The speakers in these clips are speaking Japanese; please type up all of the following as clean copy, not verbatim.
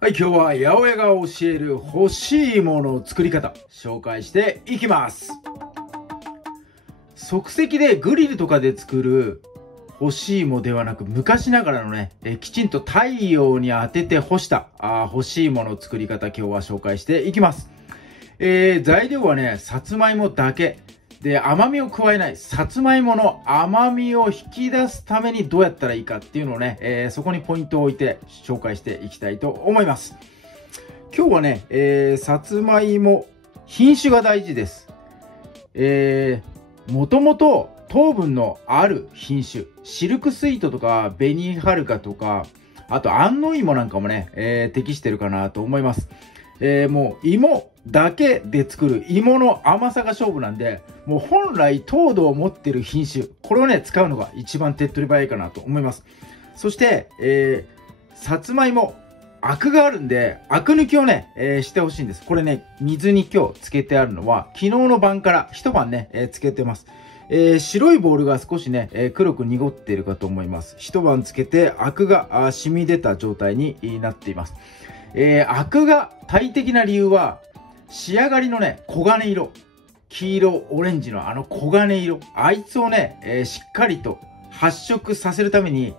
はい、今日は八百屋が教える欲しいものの作り方、紹介していきます。即席でグリルとかで作る干し芋ではなく、昔ながらのね、きちんと太陽に当てて干した干し芋の作り方、今日は紹介していきます。材料はね、さつまいもだけ。で、甘みを加えない。さつまいもの甘みを引き出すためにどうやったらいいかっていうのをね、そこにポイントを置いて紹介していきたいと思います。今日はね、さつまいも、品種が大事です。もともと糖分のある品種、シルクスイートとか、紅はるかとか、あと安納芋なんかもね、適してるかなと思います。もう芋だけで作る芋の甘さが勝負なんで、もう本来糖度を持ってる品種、これをね、使うのが一番手っ取り早いかなと思います。そして、さつまいも、アクがあるんで、アク抜きをね、してほしいんです。これね、水に今日つけてあるのは、昨日の晩から一晩ね、つけてます。白いボールが少しね、黒く濁っているかと思います。一晩つけて、アクが染み出た状態になっています。アクが大敵な理由は、仕上がりのね、黄金色。黄色、オレンジの黄金色。あいつをね、しっかりと発色させるために、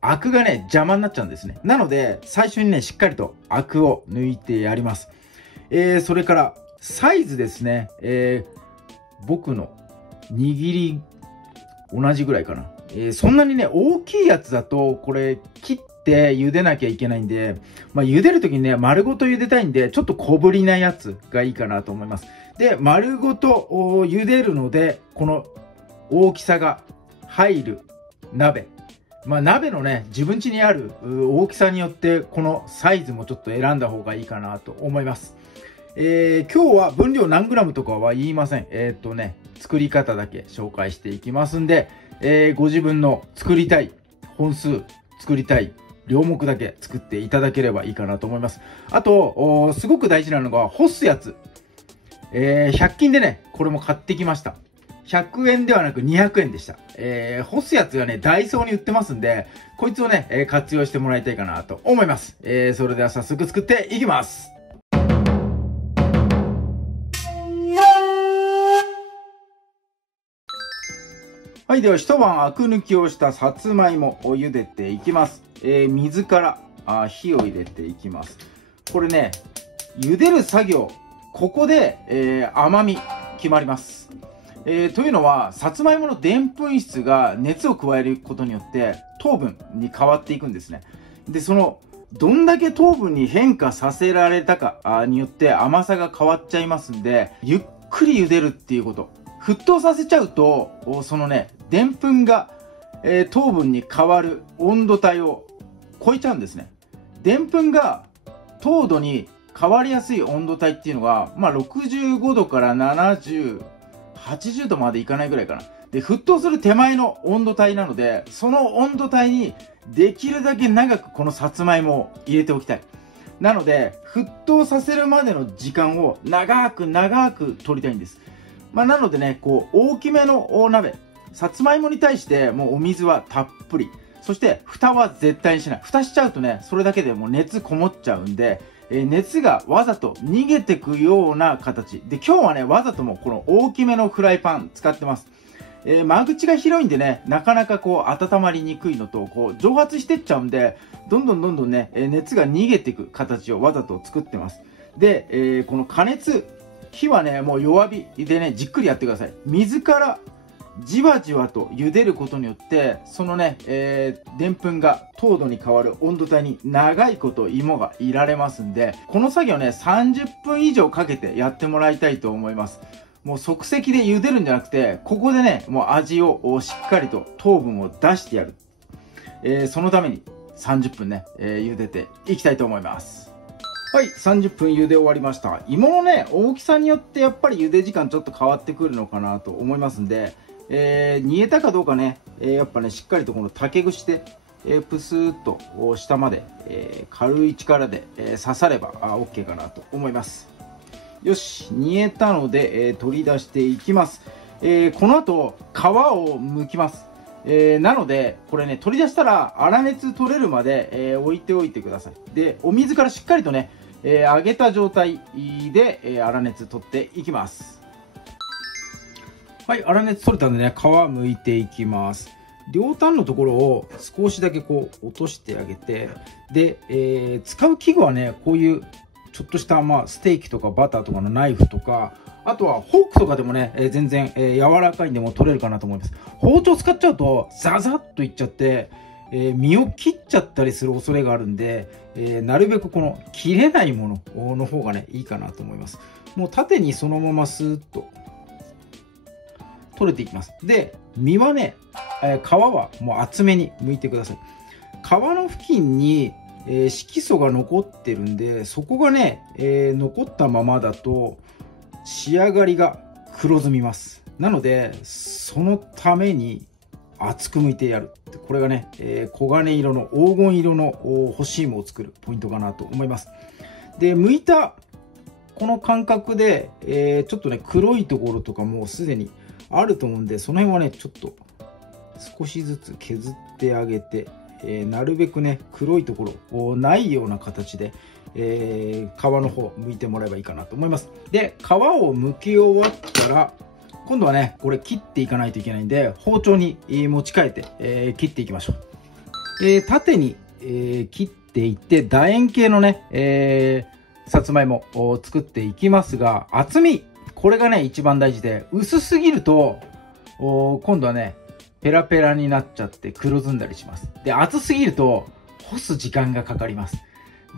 アクがね、邪魔になっちゃうんですね。なので、最初にね、しっかりとアクを抜いてやります。それから、サイズですね。僕の握り、同じぐらいかな。そんなにね、大きいやつだと、これ、切って茹でなきゃいけないんで、茹でるときにね、丸ごと茹でたいんで、ちょっと小ぶりなやつがいいかなと思います。で、丸ごと茹でるので、この大きさが入る鍋。鍋のね、自分家にある大きさによって、このサイズもちょっと選んだ方がいいかなと思います。今日は分量何グラムとかは言いません。作り方だけ紹介していきますんで、ご自分の作りたい本数、作りたい量目だけ作っていただければいいかなと思います。あと、すごく大事なのが、干すやつ。100均でね、これも買ってきました。100円ではなく200円でした。干すやつがね、ダイソーに売ってますんで、こいつをね、活用してもらいたいかなと思います。それでは早速作っていきます。はい、では一晩アク抜きをしたさつまいもを茹でていきます。水から火を入れていきます。これね、茹でる作業、ここで、甘み決まります。というのは、さつまいものでんぷん質が熱を加えることによって糖分に変わっていくんですね。で、どんだけ糖分に変化させられたかによって甘さが変わっちゃいますんで、ゆっくり茹でるっていうこと。沸騰させちゃうと、でんぷんが、糖分に変わる温度帯を超えちゃうんですね。でんぷんが糖度に変わりやすい温度帯っていうのが、65度から70、80度までいかないぐらいかな。で、沸騰する手前の温度帯なので、その温度帯にできるだけ長くこのさつまいもを入れておきたい。なので、沸騰させるまでの時間を長く取りたいんです。なのでね、大きめの大鍋、さつまいもに対してもうお水はたっぷり。そして蓋は絶対にしない。蓋しちゃうとね、それだけでもう熱こもっちゃうんで、熱がわざと逃げてくような形で、今日はね、わざともこの大きめのフライパン使ってます。間口が広いんでね、なかなか温まりにくいのと、蒸発してっちゃうんで、どんどんね、熱が逃げていく形をわざと作ってます。で、この加熱、火はね、もう弱火でね、じっくりやってください。水からじわじわと茹でることによって、そのね、でんぷんが糖度に変わる温度帯に長いこと芋がいられますんで、この作業ね、30分以上かけてやってもらいたいと思います。もう即席で茹でるんじゃなくて、ここでね、もう味をしっかりと糖分を出してやる。そのために30分ね、茹でていきたいと思います。はい、30分茹で終わりました。芋のね、大きさによってやっぱり茹で時間ちょっと変わってくるのかなと思いますんで、煮えたかどうかね、やっぱね、しっかりとこの竹串で、プスーッと下まで、軽い力で、刺さればOK かなと思います。よし、煮えたので、取り出していきます。この後、皮を剥きます。なので、これね、取り出したら粗熱取れるまで、置いておいてください。で、お水からしっかりとね、揚げた状態で、粗熱取っていきます。はい、粗熱取れたんでね、皮剥いていきます。両端のところを少しだけこう落としてあげて、で、使う器具はね、こういうちょっとした、ステーキとかバターとかのナイフとか、あとはフォークとかでもね、全然、柔らかいんでも取れるかなと思います。包丁使っちゃうとザザッといっちゃって、身を切っちゃったりする恐れがあるんで、なるべくこの切れないものの方がね、いいかなと思います。もう縦にそのままスーッと取れていきます。で、身はね、皮はもう厚めに剥いてください。皮の付近に、色素が残ってるんで、そこがね、残ったままだと仕上がりが黒ずみます。なので、そのために厚く剥いてやる。これがね、黄金色の黄金色の干し芋を作るポイントかなと思います。で、剥いたこの感覚で、ちょっとね、黒いところとかもうすでにあると思うんで、その辺はね、ちょっと少しずつ削ってあげて、なるべくね、黒いところないような形で、皮の方剥いてもらえばいいかなと思います。で、皮を剥き終わったら、今度はね、これ切っていかないといけないんで、包丁に持ち替えて、切っていきましょう。縦に、切っていって、楕円形のね、さつまいもを作っていきますが、厚み、これがね、一番大事で、薄すぎると、今度はね、ペラペラになっちゃって黒ずんだりします。で、厚すぎると干す時間がかかります。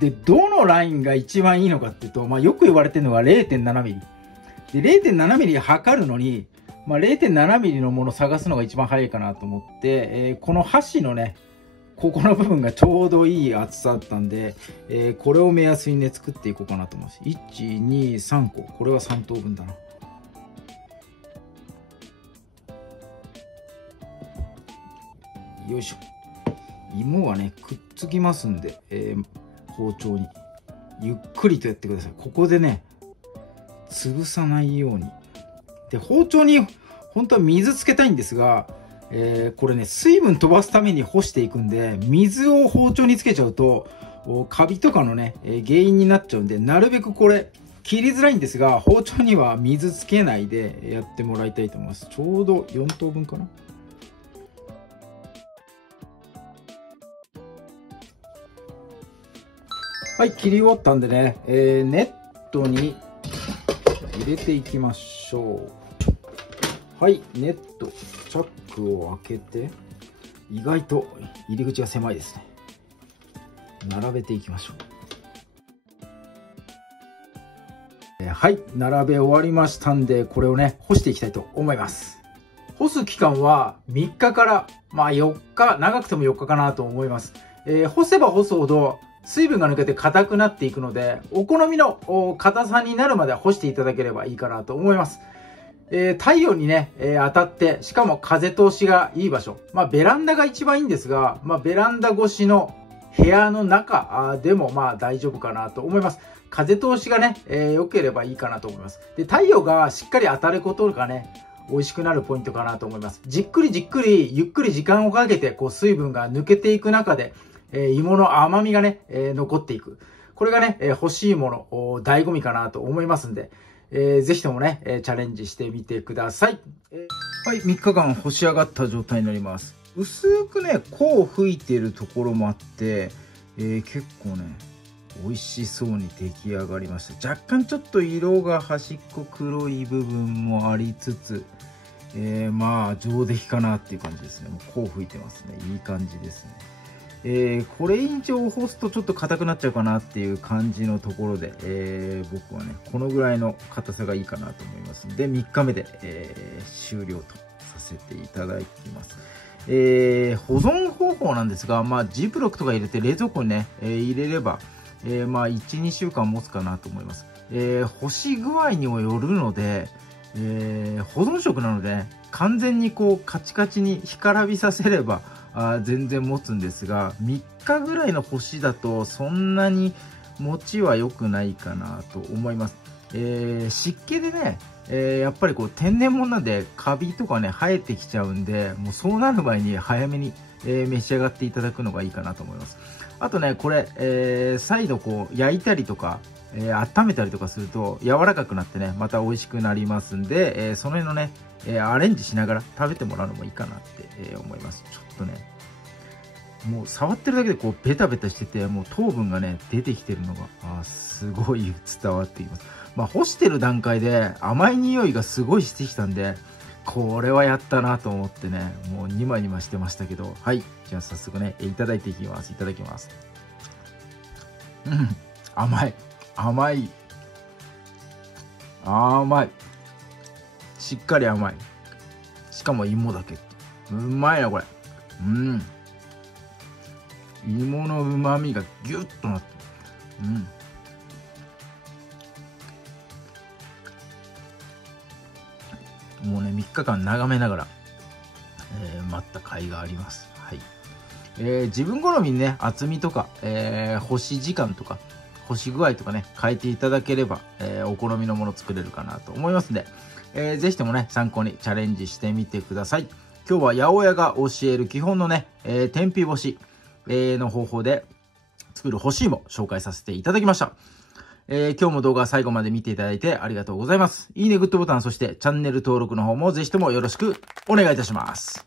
で、どのラインが一番いいのかっていうと、よく言われてるのが 0.7 ミリ。で、0.7 ミリ測るのに、0.7 ミリのものを探すのが一番早いかなと思って、この箸のね、ここの部分がちょうどいい厚さだったんで、これを目安にね、作っていこうかなと思います。1、2、3個。これは3等分だな。よいしょ。芋はね、くっつきますんで、包丁にゆっくりとやってください。ここでね、潰さないように。で、包丁に本当は水つけたいんですが、これね、水分飛ばすために干していくんで、水を包丁につけちゃうとカビとかのね、原因になっちゃうんで、なるべくこれ切りづらいんですが、包丁には水つけないでやってもらいたいと思います。ちょうど4等分かな。はい、切り終わったんでね、ネットに入れていきましょう。はい、ネット、チャックを開けて、意外と入り口が狭いですね。並べていきましょう。はい、並べ終わりましたんで、これをね、干していきたいと思います。干す期間は3日から、4日、長くても4日かなと思います。干せば干すほど、水分が抜けて硬くなっていくので、お好みの硬さになるまで干していただければいいかなと思います。太陽にね、当たって、しかも風通しがいい場所。ベランダが一番いいんですが、ベランダ越しの部屋の中でも大丈夫かなと思います。風通しがね、良ければいいかなと思います。で、太陽がしっかり当たることがね、美味しくなるポイントかなと思います。じっくりじっくり、ゆっくり時間をかけて、水分が抜けていく中で、芋の甘みがね、残っていく。これがね、欲しいもの、醍醐味かなと思いますんで、ぜひともね、チャレンジしてみてください。はい、3日間干し上がった状態になります。薄くね、弧を吹いているところもあって、結構ね、美味しそうに出来上がりました。若干ちょっと色が端っこ黒い部分もありつつ、上出来かなっていう感じですね。もうこう吹いてますね。いい感じですね。これ以上干すとちょっと硬くなっちゃうかなっていう感じのところで、僕はね、このぐらいの硬さがいいかなと思いますので、3日目で、終了とさせていただきます。保存方法なんですが、ジップロックとか入れて冷蔵庫にね、入れれば、1、2週間持つかなと思います。干し具合にもよるので、保存食なので、完全にカチカチに干からびさせれば、全然持つんですが、3日ぐらいの干しだとそんなに持ちは良くないかなと思います。湿気でね、やっぱりこう天然物なんでカビとかね生えてきちゃうんで、もうそうなる前に早めに、召し上がっていただくのがいいかなと思います。あとねこれ、再度こう焼いたりとか、温めたりとかすると柔らかくなってねまた美味しくなりますんで、その辺のね、アレンジしながら食べてもらうのもいいかなって、思います。ちょっとねもう触ってるだけでこうベタベタしてて、もう糖分がね出てきてるのがすごい伝わっています。まあ干してる段階で甘い匂いがすごいしてきたんで、これはやったなと思ってね、もうニマニマしてましたけど、はい、じゃあ早速ねいただいていきます。いただきます。甘い甘い甘い、しっかり甘い、しかも芋だけ、うまいなこれ。芋の旨味がギュッとなってる。もうね3日間眺めながら、待った甲斐があります。はい。自分好みにね厚みとか、干し時間とか干し具合とかね変えていただければ、お好みのもの作れるかなと思いますんで、ぜひともね参考にチャレンジしてみてください。今日は八百屋が教える基本のね、天日干し、の方法で作る干し芋紹介させていただきました。今日も動画最後まで見ていただいてありがとうございます。いいね、グッドボタン、そしてチャンネル登録の方もぜひともよろしくお願いいたします。